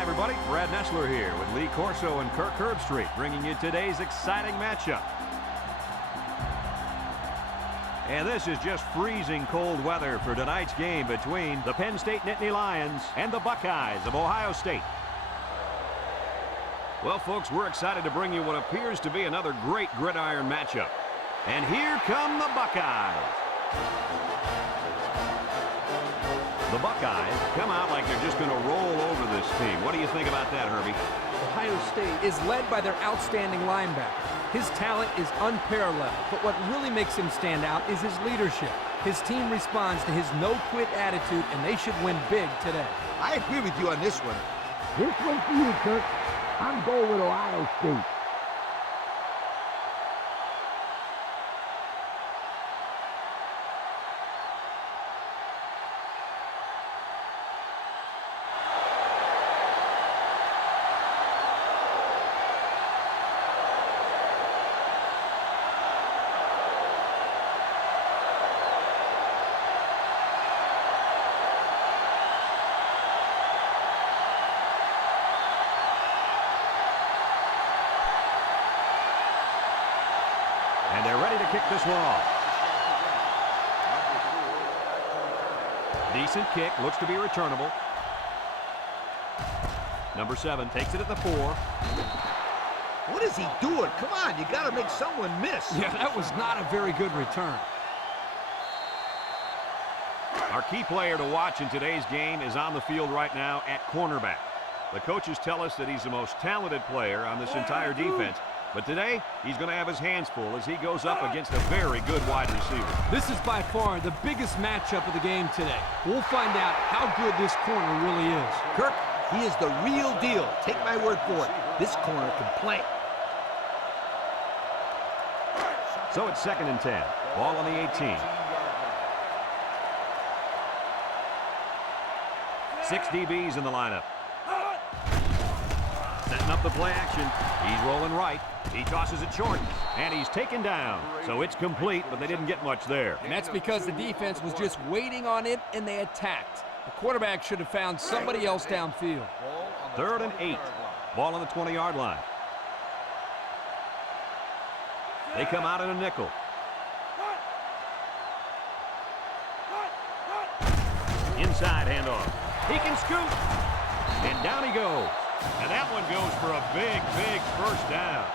Hi, everybody. Brad Nessler here with Lee Corso and Kirk Herbstreit, bringing you today's exciting matchup. And this is just freezing cold weather for tonight's game between the Penn State Nittany Lions and the Buckeyes of Ohio State. Well, folks, we're excited to bring you what appears to be another great gridiron matchup. And here come the Buckeyes. The Buckeyes come out like they're just going to roll over this team. What do you think about that, Herbie? Ohio State is led by their outstanding linebacker. His talent is unparalleled, but what really makes him stand out is his leadership. His team responds to his no-quit attitude, and they should win big today. I agree with you on this one. This one for you, Kirk. I'm going with Ohio State. And they're ready to kick this one off. Decent kick, looks to be returnable. Number 7 takes it at the 4. What is he doing? Come on, you got to make someone miss. Yeah, that was not a very good return. Our key player to watch in today's game is on the field right now at cornerback. The coaches tell us that he's the most talented player on this entire defense. But today, he's going to have his hands full as he goes up against a very good wide receiver. This is by far the biggest matchup of the game today. We'll find out how good this corner really is. Kirk, he is the real deal. Take my word for it. This corner can play. So it's 2nd and 10. Ball on the 18. 6 DBs in the lineup. Setting up the play action. He's rolling right. He tosses it short, and he's taken down. So it's complete, but they didn't get much there. And that's because the defense was just waiting on it, and they attacked. The quarterback should have found somebody else downfield. 3rd and 8. Ball on the 20-yard line. They come out in a nickel. Inside handoff. He can scoop. And down he goes. And that one goes for a big, big first down.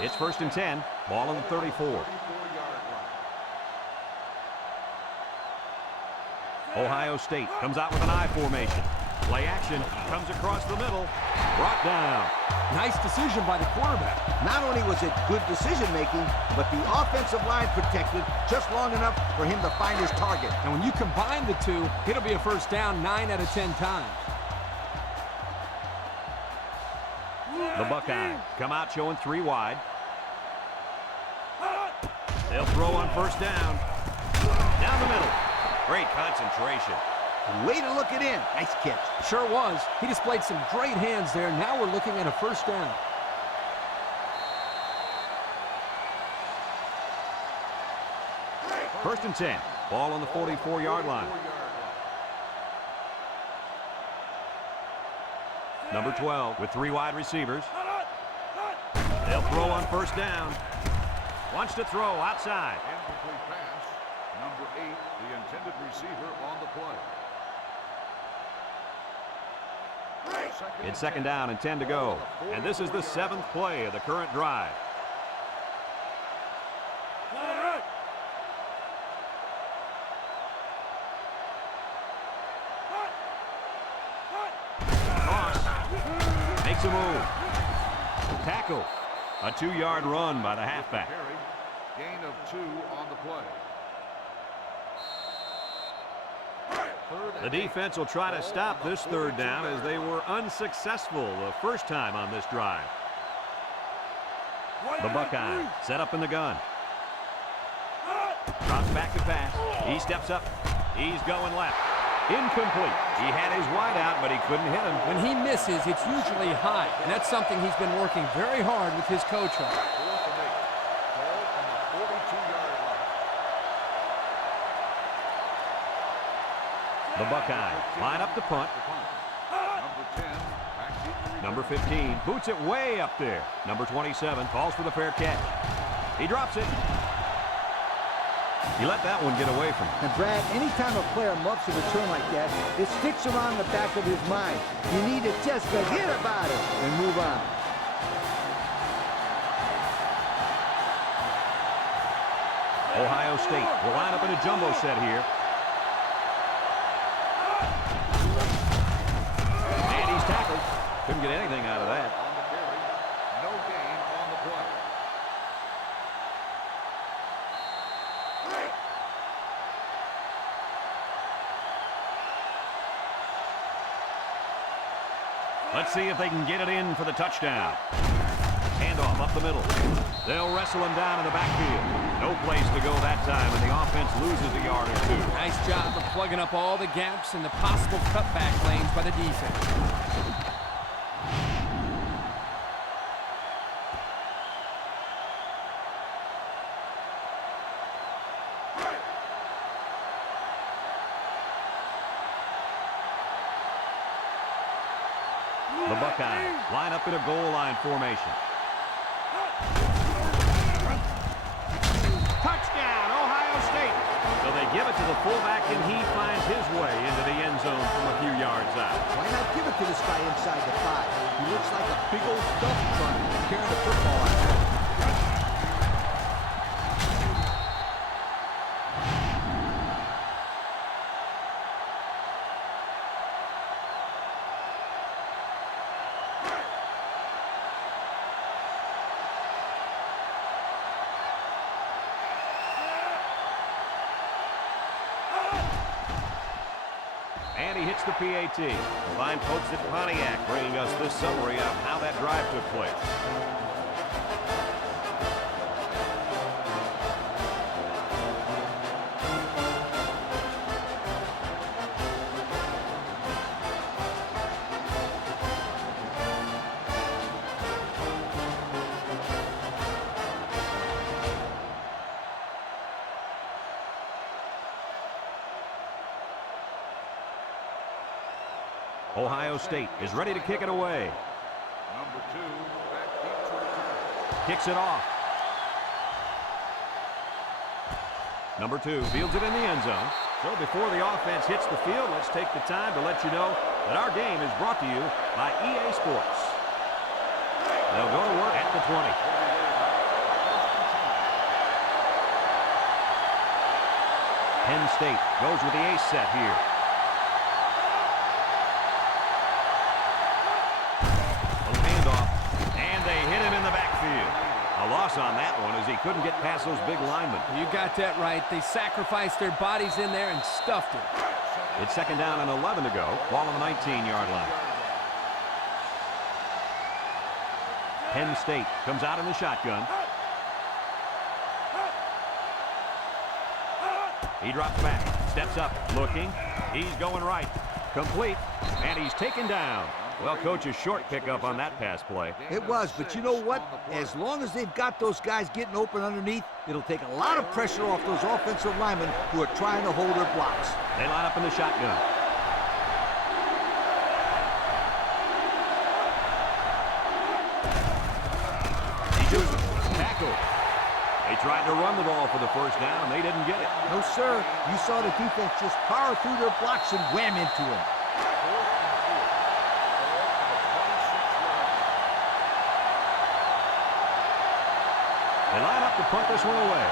It's 1st and 10. Ball on the 34. Ohio State comes out with an I formation. Play action, comes across the middle, brought down. Nice decision by the quarterback. Not only was it good decision-making, but the offensive line protected just long enough for him to find his target. And when you combine the two, it'll be a first down 9 out of 10 times. The Buckeyes come out showing 3 wide. They'll throw on first down. Down the middle. Great concentration. Way to look it in. Nice catch. Sure was. He displayed some great hands there. Now we're looking at a first down. First and 10. Ball on the 44-yard line. Number 12 with 3 wide receivers. They'll throw on first down. Wants to throw outside. Incomplete pass. Number 8, the intended receiver on the play. It's 2nd down and 10 to go. And this is the 7th play of the current drive. Cross. Makes a move. Tackle. A 2-yard run by the halfback. Gain of 2 on the play. The defense will try to stop this 3rd down as they were unsuccessful the first time on this drive. The Buckeyes set up in the gun. Drops back to pass. He steps up. He's going left. Incomplete. He had his wide out, but he couldn't hit him. When he misses, it's usually high, and that's something he's been working very hard with his coach on. 4th and 8. Ball on the 42-yard line. The Buckeyes line up to punt. Number 10, back deep to Number 15 boots it way up there. Number 27 calls for the fair catch. He drops it. He let that one get away from him. And Brad, anytime a player muffs a return like that, it sticks around the back of his mind. You need to just forget about it and move on. Ohio State will line up in a jumbo set here. And he's tackled. Couldn't get anything out of that. on the carry. No gain on the play. Let's see if they can get it in for the touchdown. Handoff up the middle. They'll wrestle him down in the backfield. No place to go that time, and the offense loses a yard or two. Nice job of plugging up all the gaps and the possible cutback lanes by the defense. The Buckeyes line up in a goal line formation. Touchdown, Ohio State. So they give it to the fullback, and he finds his way into the end zone from a few yards out. Why not give it to this guy inside the 5? He looks like a big old stuff truck carrying the football out there. And he hits the PAT. The line folks at Pontiac bringing us this summary of how that drive took place. Ohio State is ready to kick it away. Number 2, back deep to return. Kicks it off. Number 2 fields it in the end zone. So before the offense hits the field, let's take the time to let you know that our game is brought to you by EA Sports. They'll go to work at the 20. Penn State goes with the ace set here. A loss on that one as he couldn't get past those big linemen. You got that right. They sacrificed their bodies in there and stuffed it. It's 2nd down and 11 to go. Ball on the 19-yard line. Penn State comes out in the shotgun. He drops back, steps up, looking. He's going right. Complete, and he's taken down. Well, coach, a short pickup on that pass play. It was, but you know what? As long as they've got those guys getting open underneath, it'll take a lot of pressure off those offensive linemen who are trying to hold their blocks. They line up in the shotgun. He shoots it. Tackle. They tried to run the ball for the first down, and they didn't get it. No, sir. You saw the defense just power through their blocks and wham into them. They line up to punt this one away.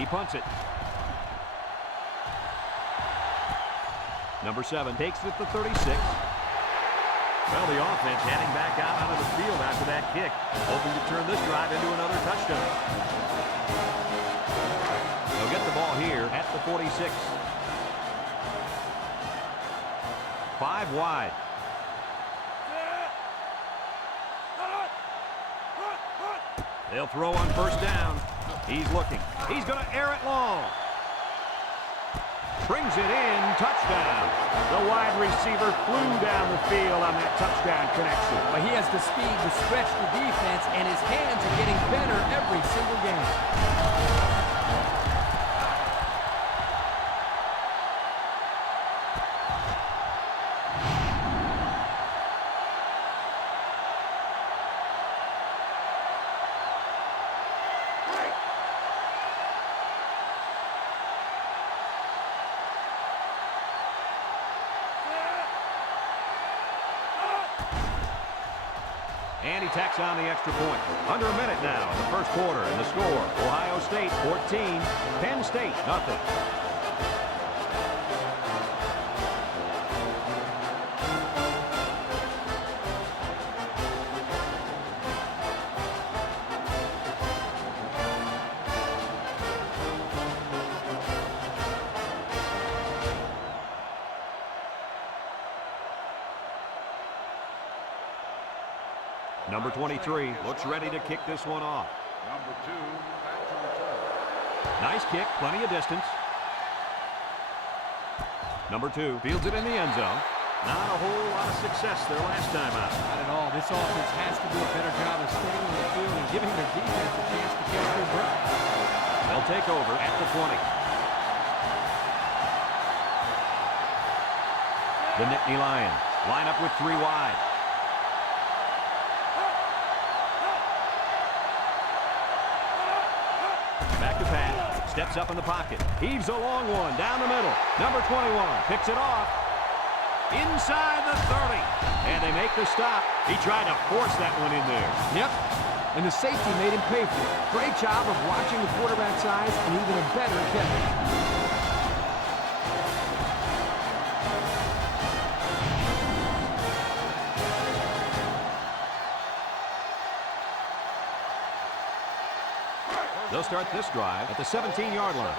He punts it. Number 7 takes it to 36. Well, the offense heading back out onto the field after that kick, hoping to turn this drive into another touchdown. They'll get the ball here at the 46. 5 wide. They'll throw on first down. He's looking. He's going to air it long. Brings it in. Touchdown. The wide receiver flew down the field on that touchdown connection. But he has the speed to stretch the defense, and his hands are getting better every single game. And he tacks on the extra point. Under a minute now in the first quarter, and the score, Ohio State 14, Penn State nothing. Number 23 looks ready to kick this one off. Number 2, back to return. Nice kick, plenty of distance. Number 2 fields it in the end zone. Not a whole lot of success there last time out. Not at all. This offense has to do a better job of staying on the field and giving their defense a chance to catch their breath. They'll take over at the 20. The Nittany Lions line up with 3 wide. Back to pass. Steps up in the pocket. Heaves a long one down the middle. Number 21 picks it off. Inside the 30. And they make the stop. He tried to force that one in there. Yep. And the safety made him pay for it. Great job of watching the quarterback's eyes and even a better catch. They'll start this drive at the 17-yard line.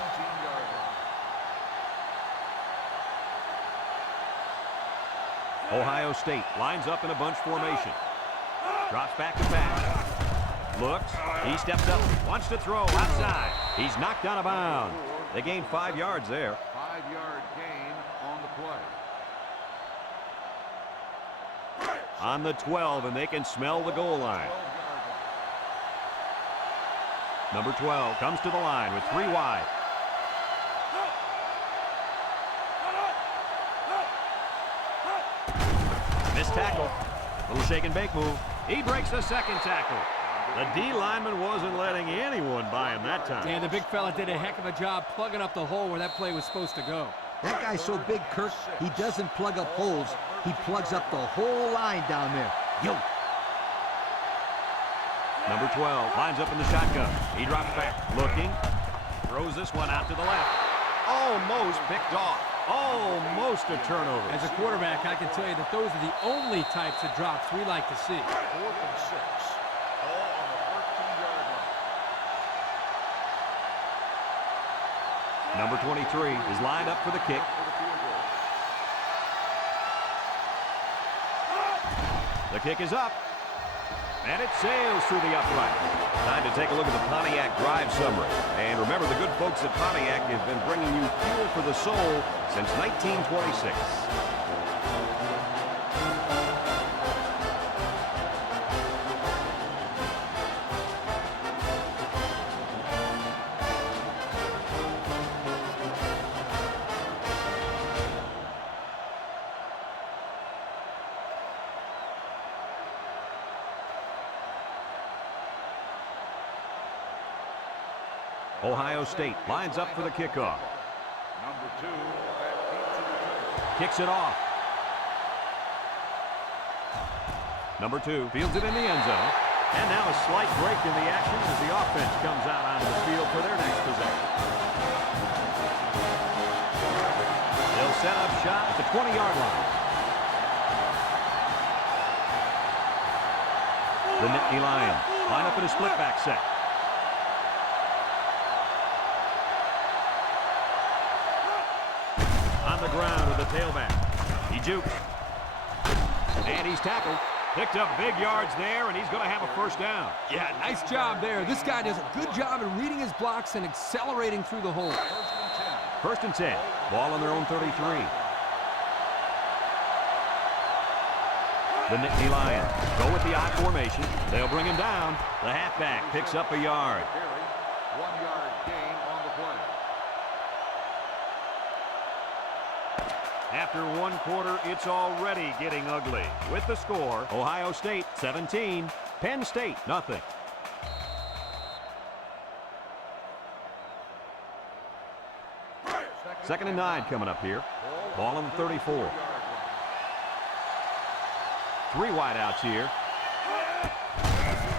Ohio State lines up in a bunch formation. Drops back to pass. Looks. He steps up. Wants to throw outside. He's knocked out of bounds. They gained 5 yards there. 5-yard gain on the play. On the 12, and they can smell the goal line. Number 12 comes to the line with 3 wide. Missed tackle. Little shake and bake move. He breaks the second tackle. The D lineman wasn't letting anyone by him that time. And the big fella did a heck of a job plugging up the hole where that play was supposed to go. That guy's so big, Kirk, he doesn't plug up holes. He plugs up the whole line down there. Yo. Number 12 lines up in the shotgun. He drops back, looking. Throws this one out to the left. Almost picked off. Almost a turnover. As a quarterback, I can tell you that those are the only types of drops we like to see. 4th and 6. All on the 13-yard line. Number 23 is lined up for the kick. The kick is up. And it sails through the upright. Time to take a look at the Pontiac drive summary. And remember, the good folks at Pontiac have been bringing you fuel for the soul since 1926. Ohio State lines up for the kickoff. Number 2 at deep to return. Kicks it off. Number 2 fields it in the end zone. And now a slight break in the action as the offense comes out onto the field for their next possession. They'll set up shop at the 20-yard line. The Nittany Lions line up in a split back set. On the ground with the tailback. He jukes. And he's tackled. Picked up big yards there, and he's going to have a first down. Yeah, nice job there. This guy does a good job in reading his blocks and accelerating through the hole. First and 10. Ball on their own 33. The Nittany Lions go with the I formation. They'll bring him down. The halfback picks up a yard. 1 yard gain on the play. After one quarter, it's already getting ugly. With the score, Ohio State 17, Penn State nothing. Second and 9 coming up here. Ball on the 34. 3 wideouts here.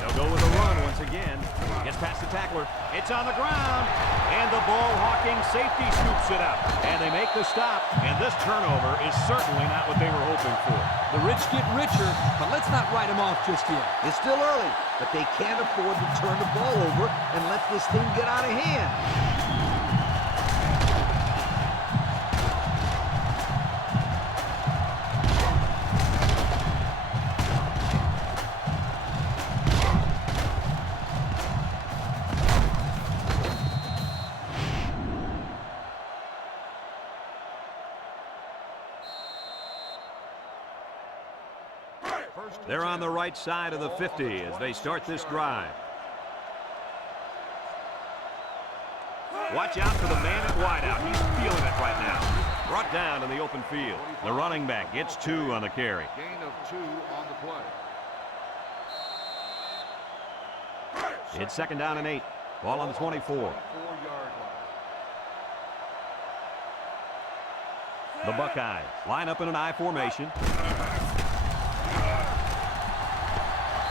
They'll go with a run once again. Gets past the tackler. It's on the ground. And the ball-hawking safety scoops it up. And they make the stop. And this turnover is certainly not what they were hoping for. The rich get richer, but let's not write them off just yet. It's still early, but they can't afford to turn the ball over and let this thing get out of hand. They're on the right side of the 50 as they start this drive. Watch out for the man at wideout. He's feeling it right now. Brought down in the open field. The running back gets 2 on the carry. Gain of 2 on the play. It's second down and 8. Ball on the 24. 4-yard line. The Buckeyes line up in an I formation.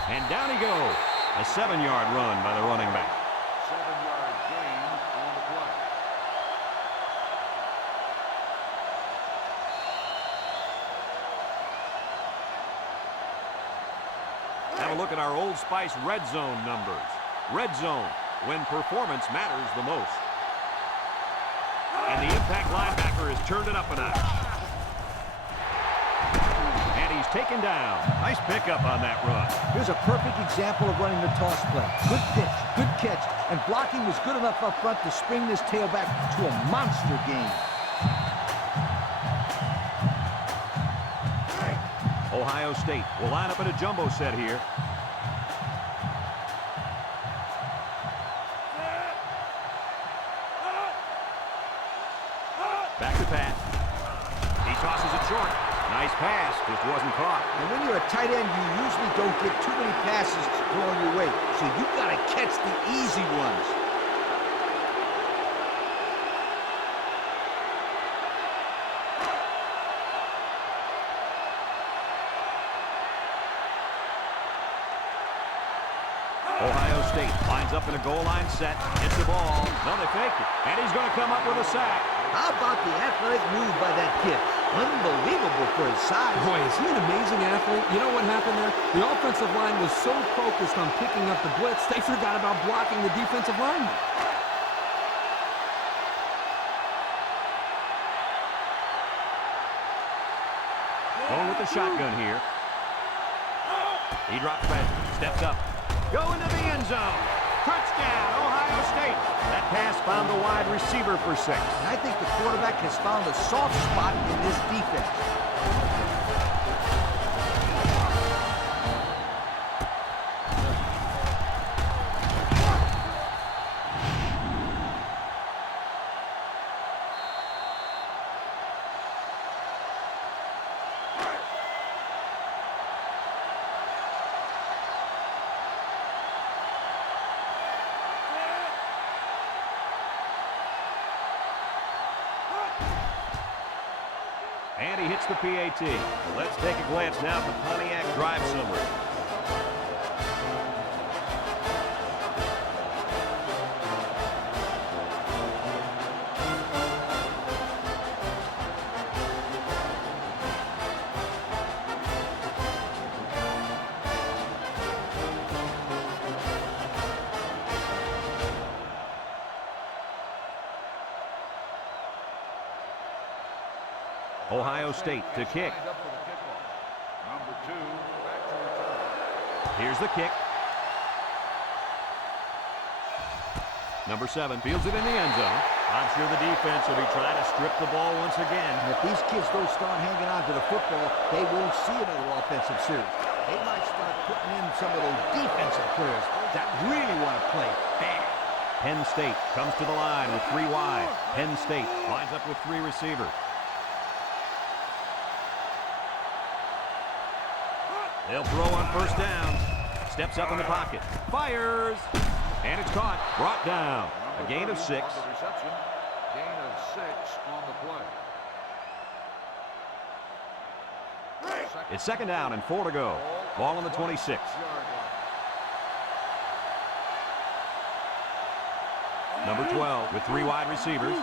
And down he goes. A 7-yard run by the running back. 7-yard gain on the play. Have a look at our Old Spice red zone numbers. Red zone, when performance matters the most. And the impact linebacker has turned it up a notch. And he's taken down. Nice pickup on that run. Here's a perfect example of running the toss play. Good pitch, good catch, and blocking was good enough up front to spring this tailback to a monster gain. Ohio State will line up in a jumbo set here. Back to pass. He tosses it short. Nice pass, just wasn't caught. And when you're a tight end, you usually don't get too many passes thrown your way, so you've got to catch the easy ones. Ohio State lines up in a goal line set, hits the ball. No, they faked it, and he's going to come up with a sack. How about the athletic move by that kid? Unbelievable for his size. Boy, is he an amazing athlete. You know what happened there? The offensive line was so focused on picking up the blitz, they forgot about blocking the defensive lineman. Going with the shotgun here. He drops back, steps up. Go into the end zone. Touchdown, Ohio State. That pass found the wide receiver for 6. And I think the quarterback has found a soft spot in this defense. And he hits the PAT. Let's take a glance now at the Pontiac drive summary. Ohio State to kick. Lined up for the kickoff. Number 2, back to return. Here's the kick. Number 7 fields it in the end zone. I'm sure the defense will be trying to strip the ball once again. And if these kids don't start hanging on to the football, they won't see another offensive series. They might start putting in some of those defensive players that really want to play bad. Penn State comes to the line with 3 wide. Penn State lines up with 3 receivers. They'll throw on first down. Steps up in the pocket. Fires. And it's caught. Brought down. A gain of 6. On the reception. Gain of 6 on the play. It's 2nd down and 4 to go. Ball on the 26. Number 12 with 3 wide receivers.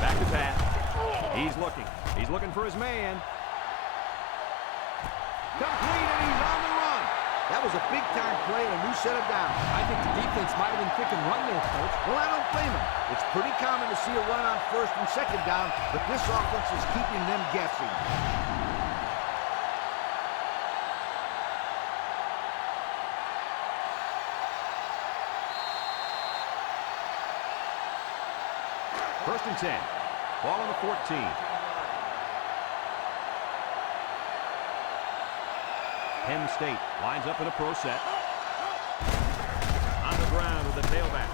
Back to pass. He's looking. He's looking for his man. Complete, and he's on the run. That was a big-time play, and you set him down. I think the defense might have been thinking run there, Coach. Well, I don't blame him. It's pretty common to see a run on 1st and 2nd down, but this offense is keeping them guessing. First and 10. Ball on the 14. Penn State lines up in a pro set. On the ground with the tailback.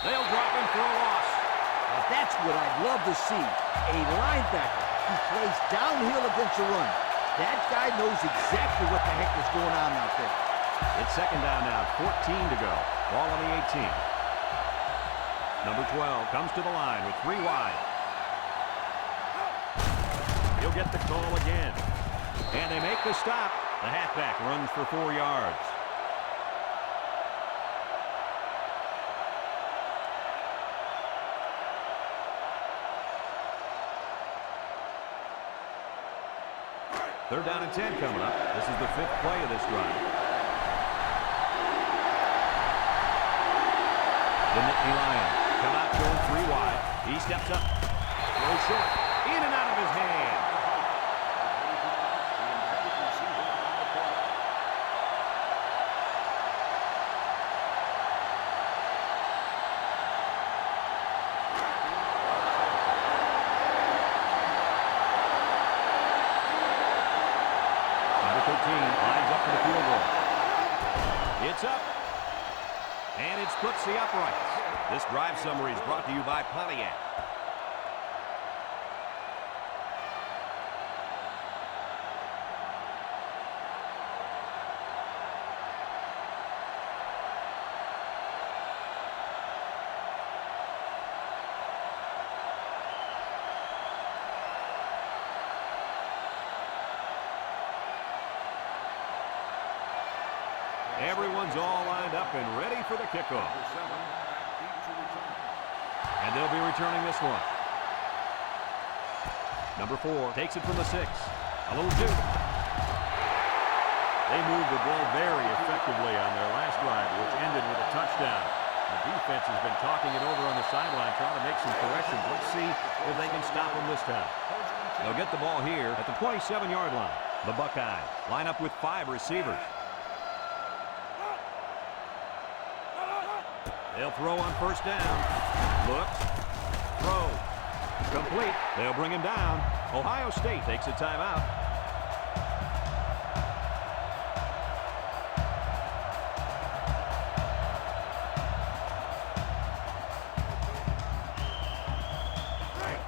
They'll drop him for a loss. Now, that's what I'd love to see. A linebacker who plays downhill against a run. That guy knows exactly what the heck is going on out there. It's 2nd down now. 14 to go. Ball on the 18. Number 12 comes to the line with 3 wide. He'll get the call again. And they make the stop. The halfback runs for 4 yards. Third down and 10 coming up. This is the 5th play of this drive. The Nittany Lions come out going 3 wide. He steps up. Throw short. In and out of his hand. Number 13 lines up for the field goal. It's up. And it splits the uprights. This drive summary is brought to you by Pontiac. Everyone's all lined up and ready for the kickoff. And they'll be returning this one. Number 4 takes it from the 6. A little juke. They moved the ball very effectively on their last drive, which ended with a touchdown. The defense has been talking it over on the sideline, trying to make some corrections. Let's see if they can stop them this time. They'll get the ball here at the 27-yard line. The Buckeyes line up with 5 receivers. They'll throw on first down. Looks. Throw. Complete. They'll bring him down. Ohio State takes a timeout.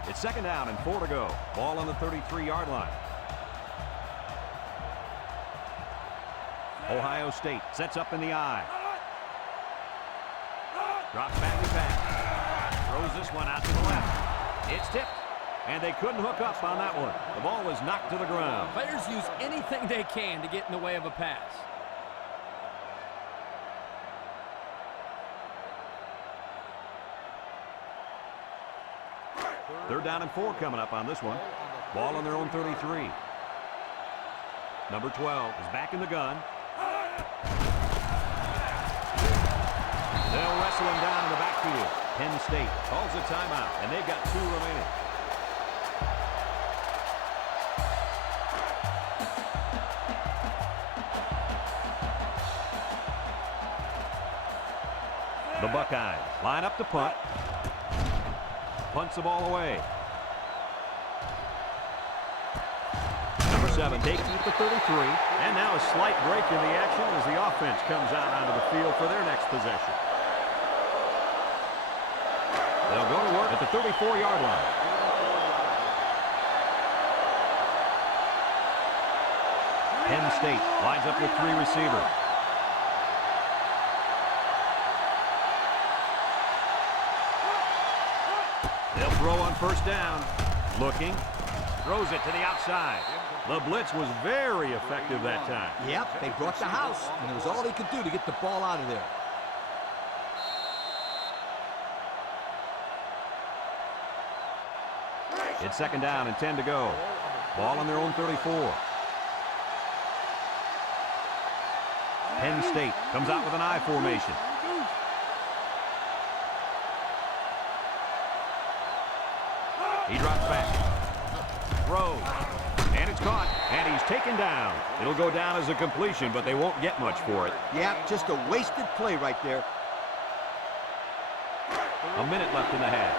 It's 2nd down and 4 to go. Ball on the 33-yard line. Ohio State sets up in the I. Drops back to back. Throws this one out to the left. It's tipped. And they couldn't hook up on that one. The ball was knocked to the ground. Players use anything they can to get in the way of a pass. Third down and 4 coming up on this one. Ball on their own 33. Number 12 is back in the gun. They'll wrestle him down in the backfield. Penn State calls a timeout, and they've got 2 remaining. The Buckeyes line up to punt. Punts the ball away. Number 7 takes it at the 33. And now a slight break in the action as the offense comes out onto the field for their next possession. They'll go to work at the 34-yard line. Penn State lines up with 3 receivers. They'll throw on first down. Looking. Throws it to the outside. The blitz was very effective that time. Yep, they brought the house, and it was all they could do to get the ball out of there. It's second down and 10 to go. Ball on their own 34. Penn State comes out with an I formation. He drops back. Throws. And it's caught. And he's taken down. It'll go down as a completion, but they won't get much for it. Yep, just a wasted play right there. A minute left in the half.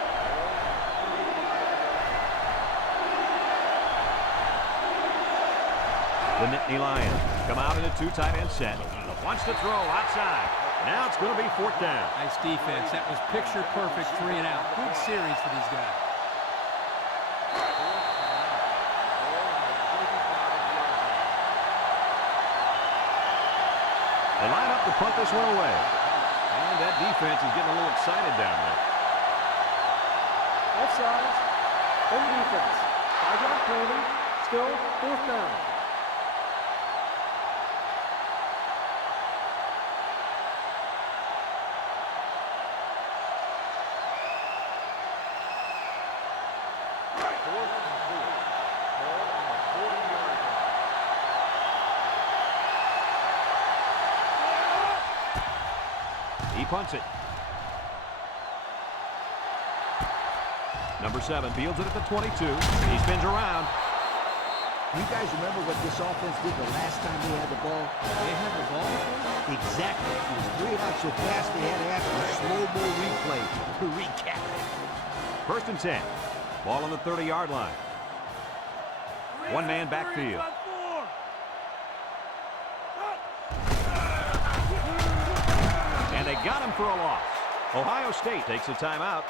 The Nittany Lions come out in a 2 tight end set. Wants to throw outside. Now it's going to be 4th down. Nice defense. That was picture perfect 3 and out. Good series for these guys. They line up to punt this one away. And that defense is getting a little excited down there. Offsides. On defense. 5-yard penalty. Still 4th down. He punts it. Number 7 fields it at the 22. He spins around. You guys remember what this offense did the last time they had the ball? They had the ball? Exactly. It was 3 and out so fast they had to ask for a slow-mo replay to recap it. 1st and 10. Ball on the 30-yard line. 1 man backfield. And they got him for a loss. Ohio State takes a timeout.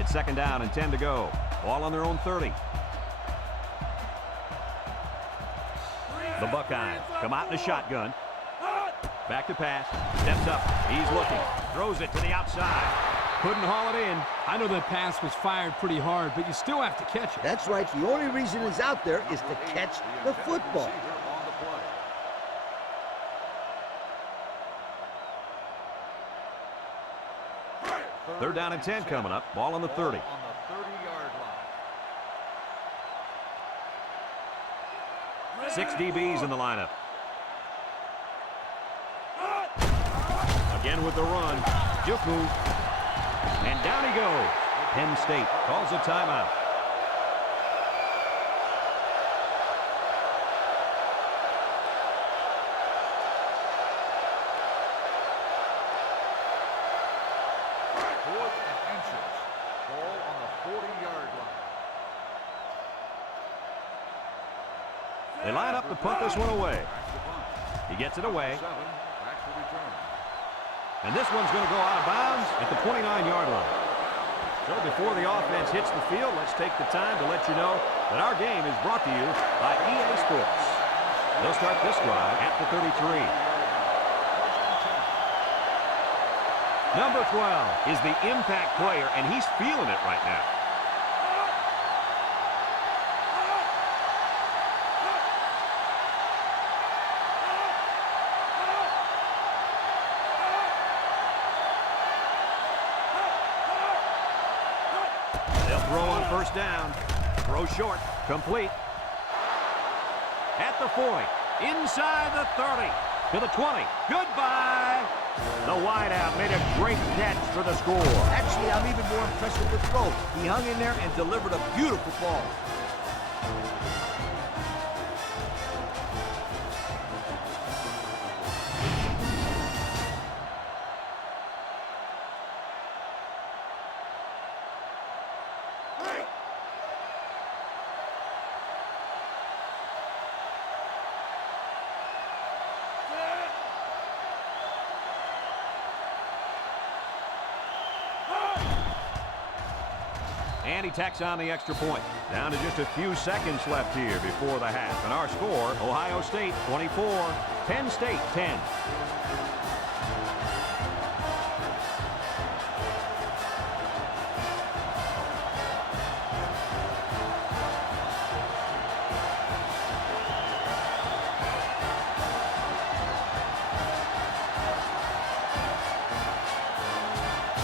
It's second down and 10 to go. Ball on their own 30. The Buckeyes come out in a shotgun. Back to pass. Steps up. He's looking. Throws it to the outside. Couldn't haul it in. I know that pass was fired pretty hard, but you still have to catch it. That's right. The only reason he's out there is to catch the football. Third down and 10 coming up. Ball on the 30. 6 DBs in the lineup. Again with the run. Juku. And down he goes. Penn State calls a timeout. Fourth and inches. Ball on the 40-yard line. They line up to punt this one away. He gets it away. Back to return. And this one's going to go out of bounds at the 29-yard line. So before the offense hits the field, let's take the time to let you know that our game is brought to you by EA Sports. They'll start this drive at the 33. Number 12 is the impact player, and he's feeling it right now. They'll throw on first down. Throw short. Complete. At the 40. Inside the 30. To the 20. Goodbye. The wideout made a great catch for the score. Actually, I'm even more impressed with the throw. He hung in there and delivered a beautiful ball. And he tacks on the extra point. Down to just a few seconds left here before the half. And our score, Ohio State 24, Penn State 10.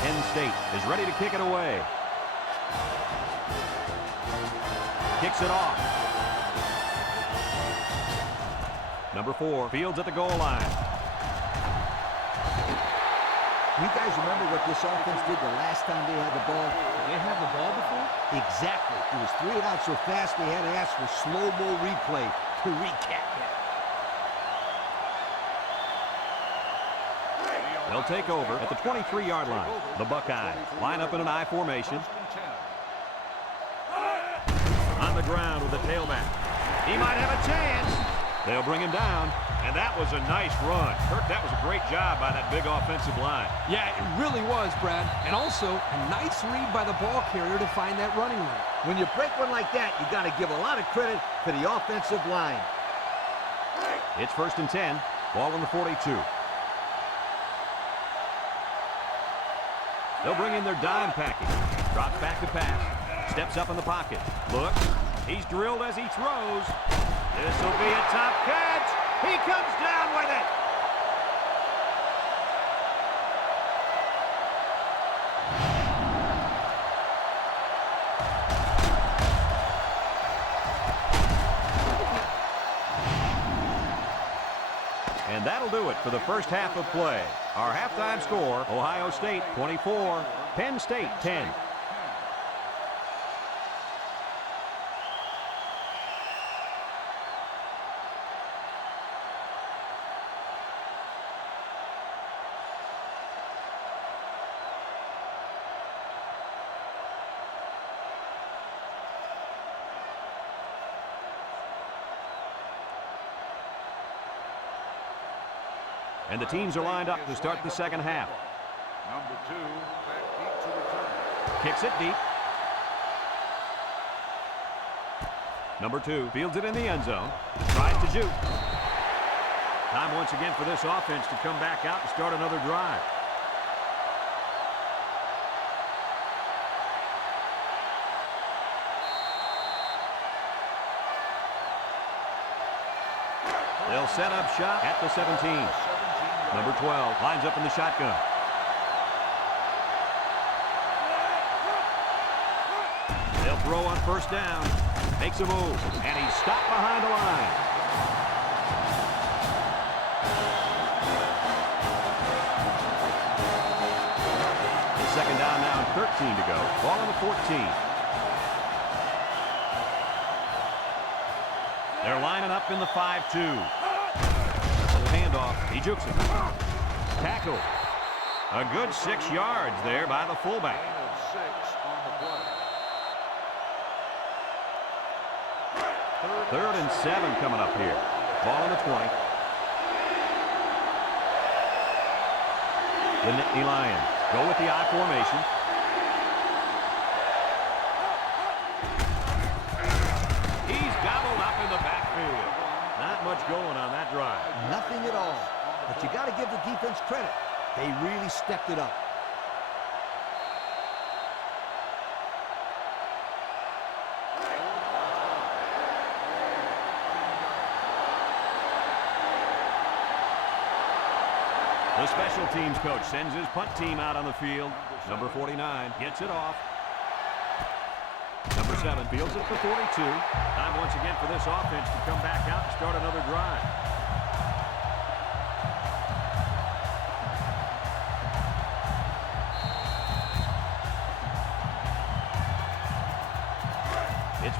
Penn State is ready to kick it away. Kicks it off. Number 4 fields at the goal line. You guys remember what this offense did the last time they had the ball? They had the ball before? Exactly. It was 3 and out so fast they had to ask for slow-mo replay to recap it. They'll take over at the 23-yard line. The Buckeyes line up in an I formation. On the ground with the tailback. He might have a chance. They'll bring him down. And that was a nice run. Kirk, that was a great job by that big offensive line. Yeah, it really was, Brad. And also, a nice read by the ball carrier to find that running lane. When you break one like that, you got to give a lot of credit to the offensive line. It's 1st and 10. Ball on the 42. They'll bring in their dime package. Drops back to pass. Steps up in the pocket. Looks. He's drilled as he throws. This will be a top catch. He comes down with it. And that'll do it for the first half of play. Our halftime score, Ohio State 24, Penn State 10. And the teams are lined up to start the second half. Number 2, back deep to return. Kicks it deep. Number 2 fields it in the end zone. Tries to juke. Time once again for this offense to come back out and start another drive. They'll set up shop at the 17. Number 12 lines up in the shotgun. They'll throw on first down. Makes a move. And he's stopped behind the line. Second down now and 13 to go. Ball on the 14. They're lining up in the 5-2. Handoff. He jukes it. Tackle. A good 6 yards there by the fullback. Gain of 6 on the play. 3rd and 7 coming up here. Ball on the 20. The Nittany Lions go with the I formation. He's gobbled up in the backfield. Not much going on that drive. Nothing at all. But you got to give the defense credit. They really stepped it up. The special teams coach sends his punt team out on the field. Number 49 gets it off. Number 7 fields it for 42. Time once again for this offense to come back out and start another drive.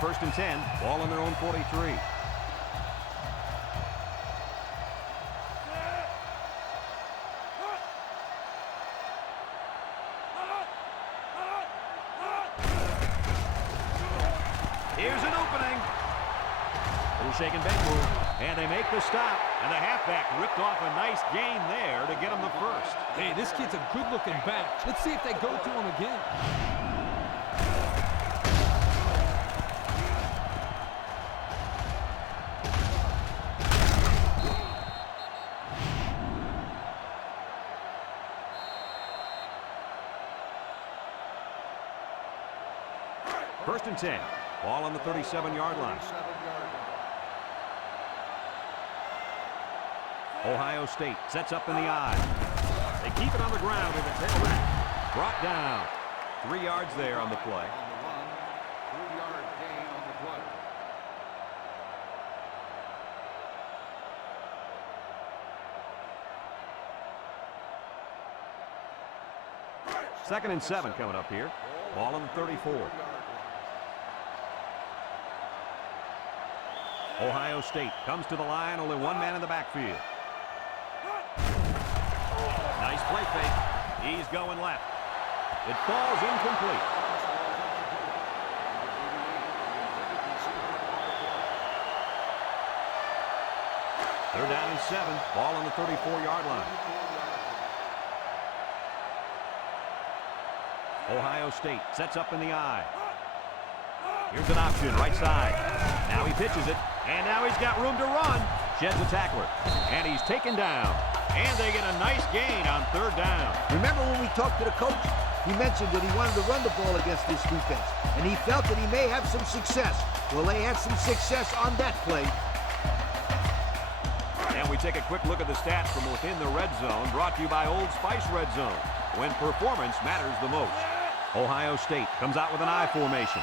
first and 10. Ball on their own 43. Here's an opening. Little shake and bake move. And they make the stop. And the halfback ripped off a nice gain there to get him the first. Hey, this kid's a good-looking back. Let's see if they go to him again. First and 10. Ball on the 37-yard line. Ohio State sets up in the I. They keep it on the ground with the tailback. Brought down. 3 yards there on the play. 3-yard gain on the play. Second and 7 coming up here. Ball on the 34. Ohio State comes to the line, only one man in the backfield. Nice play fake. He's going left. It falls incomplete. They're down and 7. Ball on the 34-yard line. Ohio State sets up in the I. Here's an option, right side. Now he pitches it, and now he's got room to run. Sheds a tackler, and he's taken down. And they get a nice gain on third down. Remember when we talked to the coach? He mentioned that he wanted to run the ball against this defense, and he felt that he may have some success. Well, they had some success on that play. And we take a quick look at the stats from within the red zone, brought to you by Old Spice Red Zone, when performance matters the most. Ohio State comes out with an I formation.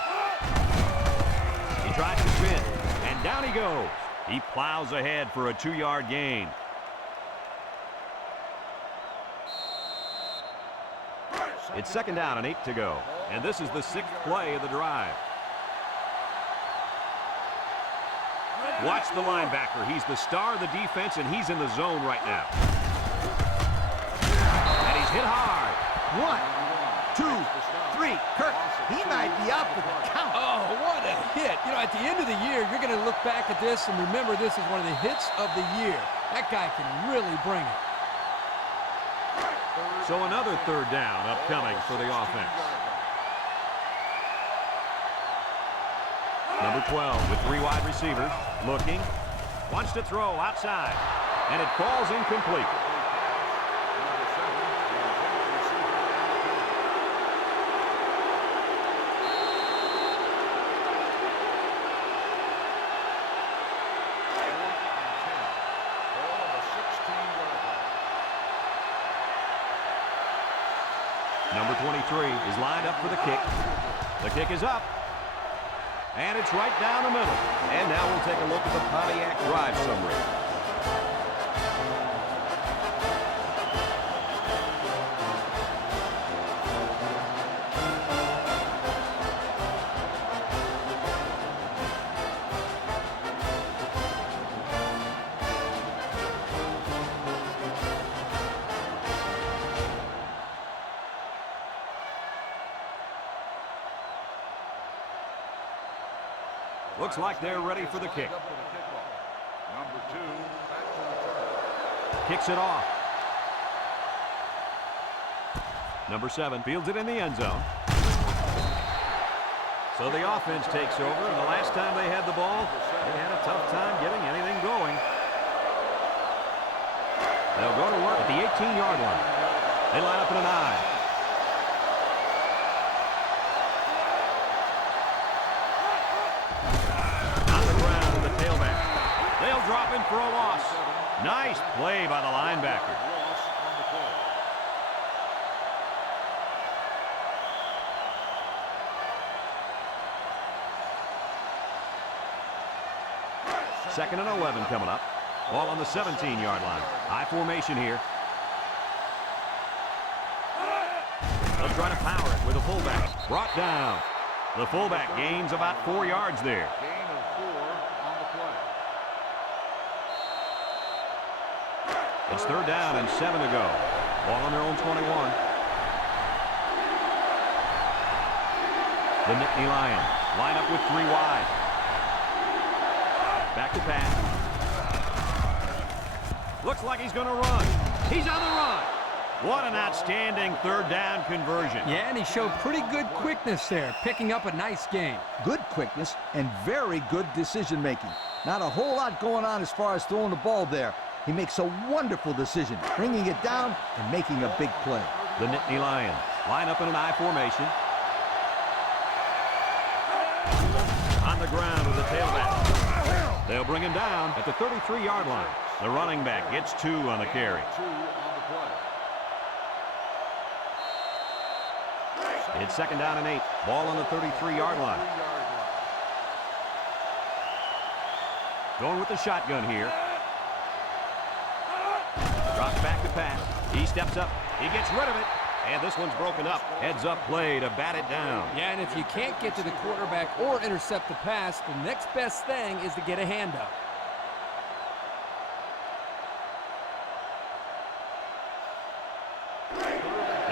He tries to spin, and down he goes. He plows ahead for a 2-yard gain. It's second down and 8 to go, and this is the 6th play of the drive. Watch the linebacker. He's the star of the defense, and he's in the zone right now. And he's hit hard. 1, 2, 3. Kirk, he might be out for the count. Oh, what a hit. You know, at the end of the year, you're going to look back at this and remember this is one of the hits of the year. That guy can really bring it. So another third down upcoming for the offense. Number 12 with 3 wide receivers. Looking. Wants to throw outside. And it falls incomplete. Number 23 is lined up for the kick. The kick is up. And it's right down the middle. And now we'll take a look at the Pontiac drive summary. Looks like they're ready for the kick. Number 2, back to return. Kicks it off. Number 7 fields it in the end zone. So the offense takes over, and the last time they had the ball, they had a tough time getting anything going. They'll go to work at the 18-yard line. They line up in an I. Dropping for a loss. Nice play by the linebacker. Second and 11 coming up. Ball on the 17-yard line. High formation here. They'll try to power it with a fullback. Brought down. The fullback gains about 4 yards there. Gain of 4 on the play. It's 3rd down and 7 to go. Ball on their own 21. The Nittany Lions line up with 3 wide. Back to pass. Looks like he's going to run. He's on the run. What an outstanding 3rd down conversion. Yeah, and he showed pretty good quickness there, picking up a nice gain. Good quickness and very good decision-making. Not a whole lot going on as far as throwing the ball there. He makes a wonderful decision, bringing it down and making a big play. The Nittany Lions line up in an I formation. On the ground with the tailback. They'll bring him down at the 33-yard line. The running back gets 2 on the carry. 2 on the play. It's 2nd down and 8. Ball on the 33-yard line. Going with the shotgun here. Drops back to pass. He steps up. He gets rid of it. And this one's broken up. Heads up play to bat it down. Yeah, and if you can't get to the quarterback or intercept the pass, the next best thing is to get a handout.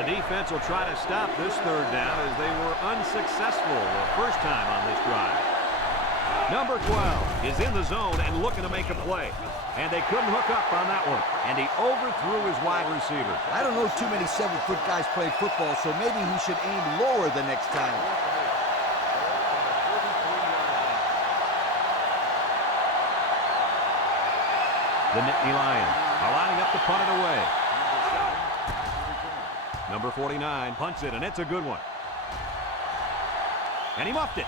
The defense will try to stop this 3rd down as they were unsuccessful the first time on this drive. Number 12 is in the zone and looking to make a play. And they couldn't hook up on that one. And he overthrew his wide receiver. I don't know too many 7-foot guys playing football, so maybe he should aim lower the next time. The Nittany Lions are lining up to punt it away. Number 49 punts it, and it's a good one. And he muffed it.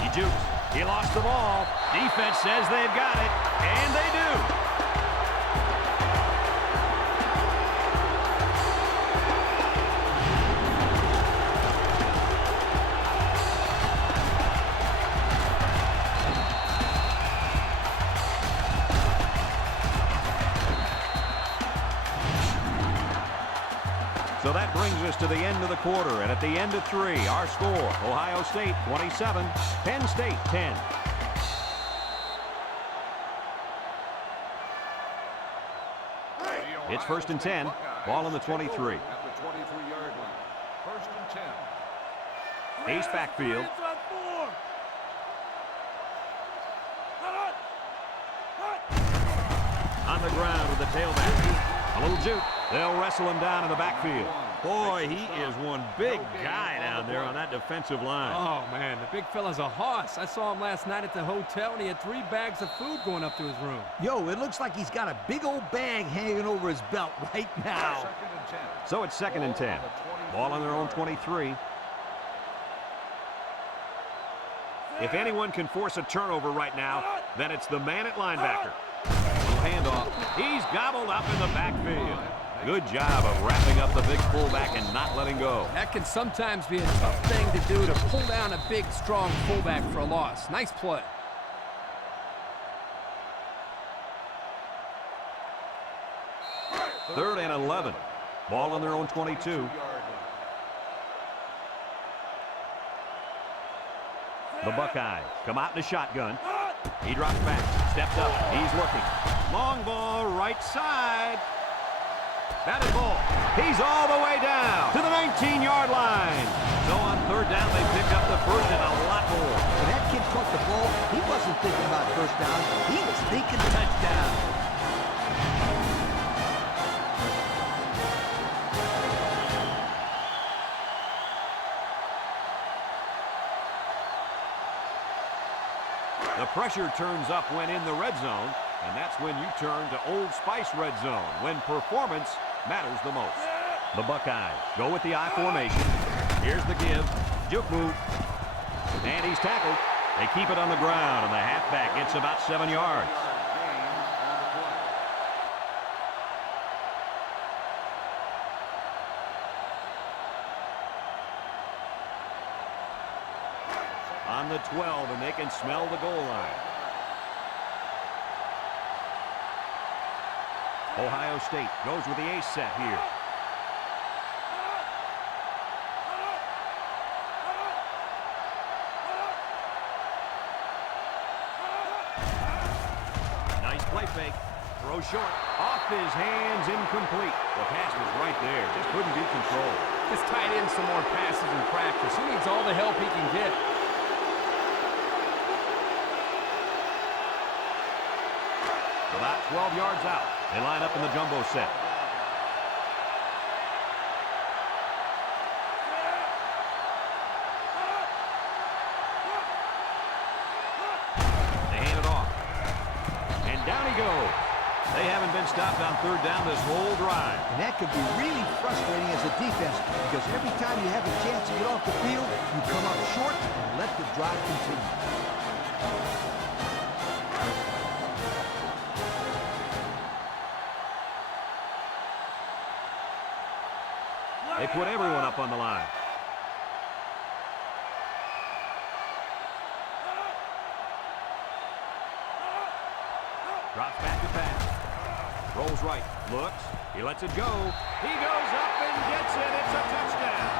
He jukes. He lost the ball. Defense says they've got it, and they do. So that brings us to the end of the quarter, and at the end of 3, our score, Ohio State 27, Penn State 10. It's 1st and 10, ball on the 23. At the 23-yard line. 1st and 10. Ace backfield. On the ground with the tailback. A little juke. They'll wrestle him down in the backfield. Boy, he is one big guy down there on that defensive line. Oh, man, the big fella's a hoss. I saw him last night at the hotel, and he had 3 bags of food going up to his room. Yo, it looks like he's got a big old bag hanging over his belt right now. 2nd and 10. So it's 2nd and 10. Ball on their own 23. If anyone can force a turnover right now, then it's the man at linebacker. Little handoff. He's gobbled up in the backfield. Good job of wrapping up the big fullback and not letting go. That can sometimes be a tough thing to do, to pull down a big, strong fullback for a loss. Nice play. Third and 11. Ball on their own 22. The Buckeyes come out in a shotgun. He drops back, steps up, he's looking. Long ball, right side. Batted ball. He's all the way down to the 19-yard line. So on 3rd down, they picked up the first and a lot more. When that kid caught the ball, he wasn't thinking about 1st down. He was thinking touchdown. The pressure turns up when in the red zone, and that's when you turn to Old Spice red zone, when performance matters the most. The Buckeyes go with the I formation. Here's the give. Juke move. And he's tackled. They keep it on the ground, and the halfback gets about 7 yards. On the 12, and they can smell the goal line. Ohio State goes with the ace set here. fake. Throw short. Off his hands, incomplete. The pass was right there. Just couldn't be controlled. Just tied in some more passes in practice. He needs all the help he can get. About 12 yards out. They line up in the jumbo set. They hand it off. And down he goes. They haven't been stopped on third down this whole drive. And that could be really frustrating as a defense because every time you have a chance to get off the field, you come up short and let the drive continue. They put everyone up on the line. Drops back to pass. Rolls right. Looks. He lets it go. He goes up and gets it. It's a touchdown.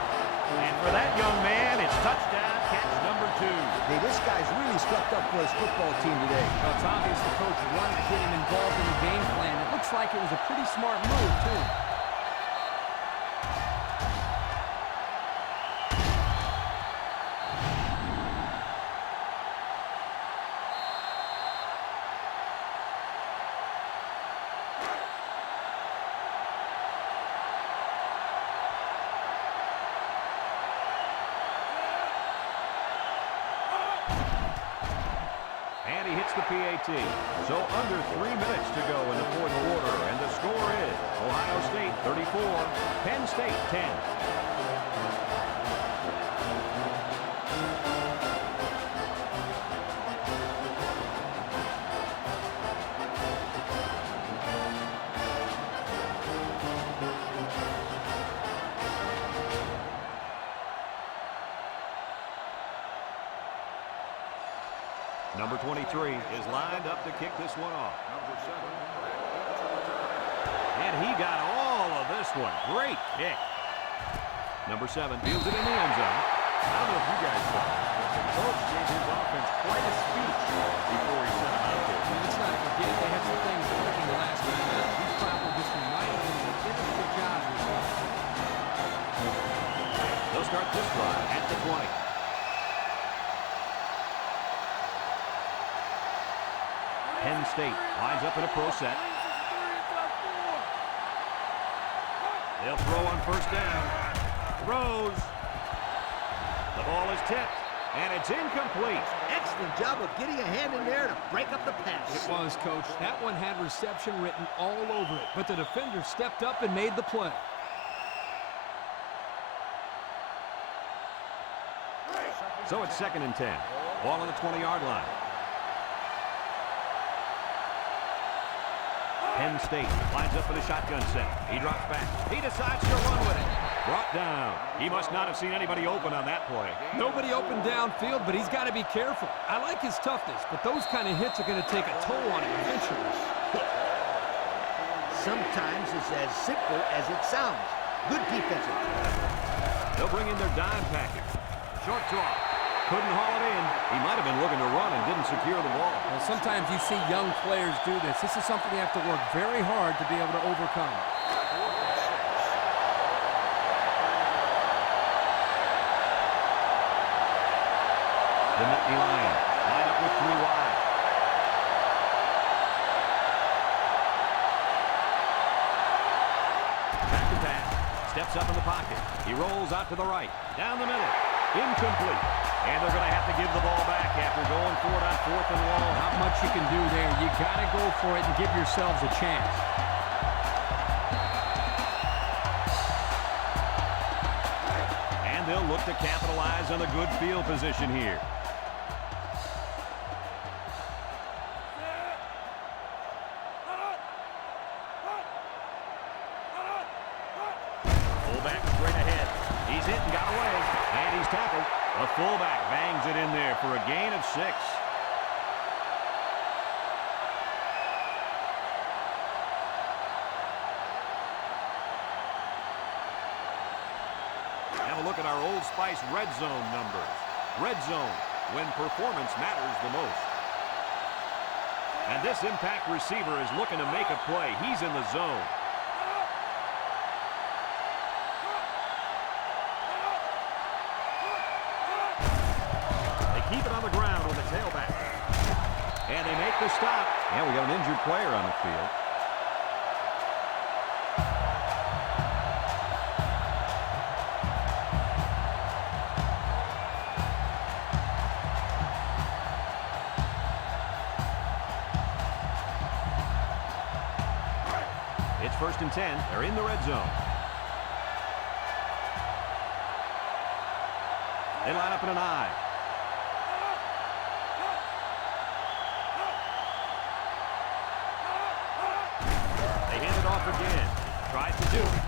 And for that young man, it's touchdown catch number 2. Hey, this guy's really stepped up for his football team today. Well, it's obvious the coach wanted to get him involved in the game plan. It looks like it was a pretty smart move, too. And he hits the PAT. So under 3 minutes to go in the fourth quarter. And the score is Ohio State 34, Penn State 10. Number 23 is lined up to kick this one off. Number 7. And he got all of this one. Great kick. Number 7 fields it in the end zone. I don't know if you guys saw this, but the coach gave his offense quite a speech before he sent them out there. And let's not forget, they had some things clicking the last time out. He's probably just reminding them they did a good job this week. They'll start this drive at the 20. Penn State lines up in a pro set. They'll throw on first down. Throws. The ball is tipped, and it's incomplete. Excellent job of getting a hand in there to break up the pass. It was, Coach. That one had reception written all over it, but the defender stepped up and made the play. So it's 2nd and 10. Ball on the 20-yard line. Penn State lines up in a shotgun set. He drops back. He decides to run with it. Brought down. He must not have seen anybody open on that play. Nobody open downfield, but he's got to be careful. I like his toughness, but those kind of hits are going to take a toll on him eventually. Sometimes it's as simple as it sounds. Good defensive. They'll bring in their dime package. Short toss. Couldn't haul it in. He might have been looking to run and didn't secure the ball. Well, sometimes you see young players do this. This is something you have to work very hard to be able to overcome. The Nittany Lions line up with 3 wide. Back to pass. Steps up in the pocket. He rolls out to the right. Down the middle. Incomplete. And they're going to have to give the ball back after going for it on 4th and long. Not much you can do there. You got to go for it and give yourselves a chance. And they'll look to capitalize on the good field position here. Fullback straight ahead. He's hit and got away. And he's tackled. The fullback bangs it in there for a gain of 6. Have a look at our Old Spice red zone numbers. Red zone, when performance matters the most. And this impact receiver is looking to make a play. He's in the zone. They keep it on the ground with the tailback. And they make the stop. And we got an injured player on the field. It's 1st and 10. They're in the red zone. They line up in an I. They hand it off again. Tries to do it.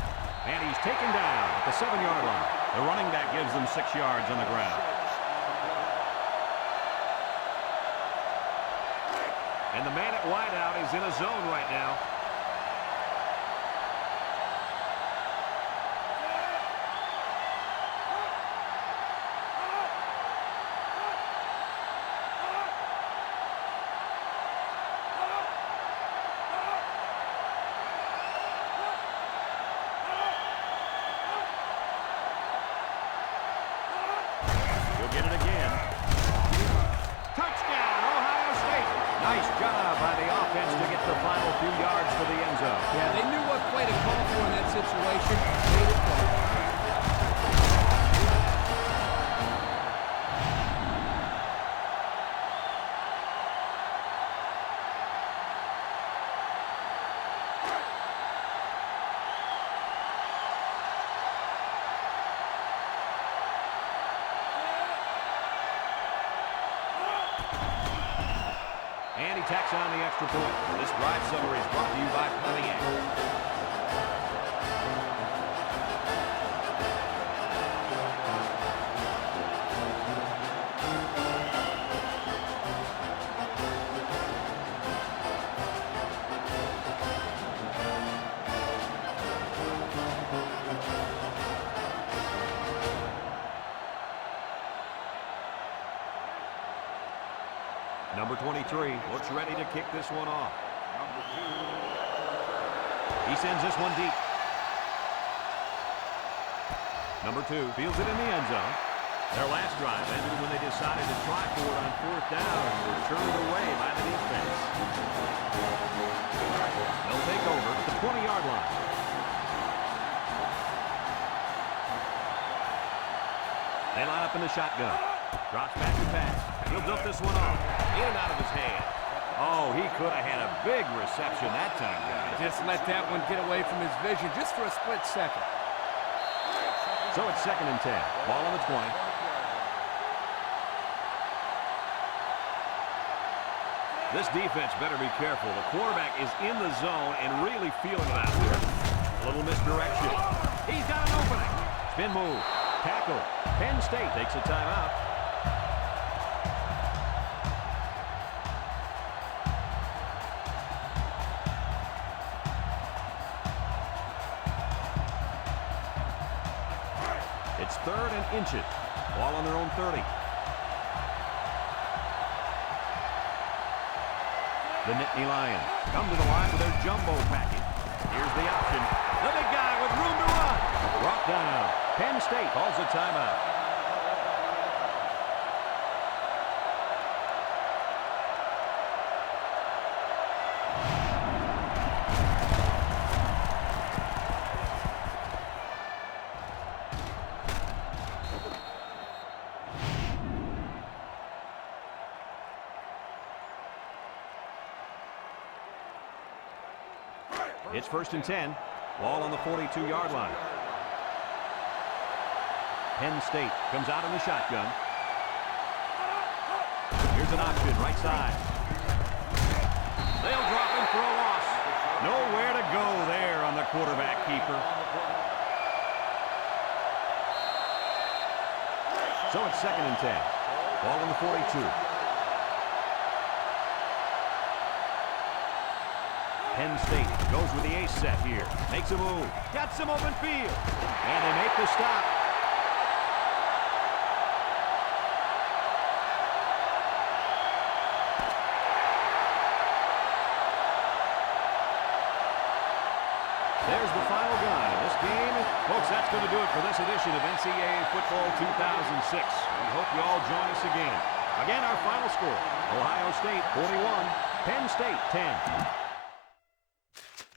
And he's taken down at the 7-yard line. The running back gives them 6 yards on the ground. And the man at wideout is in a zone right now. Get it again. Touchdown, Ohio State. Nice job by the offense to get the final few yards to the end zone. Yeah, they knew what play to call for in that situation. Made it play. And he tacks on the extra point. This drive summary is brought to you by Pontiac. Number 23 looks ready to kick this one off. He sends this one deep. Number 2 fields it in the end zone. Their last drive ended when they decided to try for it on 4th down and were turned away by the defense. They'll take over at the 20-yard line. They line up in the shotgun. Drops back to pass. He'll dump this one off. In and out of his hand. Oh, he could have had a big reception that time, guys. Just let that one get away from his vision just for a split second. So it's 2nd and 10. Ball on the 20. This defense better be careful. The quarterback is in the zone and really feeling it out there. A little misdirection. He's got an opening. Spin move. Tackle. Penn State takes a timeout. It's 3rd and inches. Ball on their own 30. The Nittany Lions come to the line with their jumbo package. Here's the option. The big guy with room to run. Brought down. Penn State calls a timeout. It's 1st and 10. Ball on the 42-yard line. Penn State comes out in the shotgun. Here's an option, right side. They'll drop him for a loss. Nowhere to go there on the quarterback keeper. So it's 2nd and 10. Ball on the 42. Penn State goes with the ace set here. Makes a move. Got some open field. And they make the stop. going to do it for this edition of NCAA Football 2006. We hope you all join us again. Again, our final score, Ohio State 41, Penn State 10.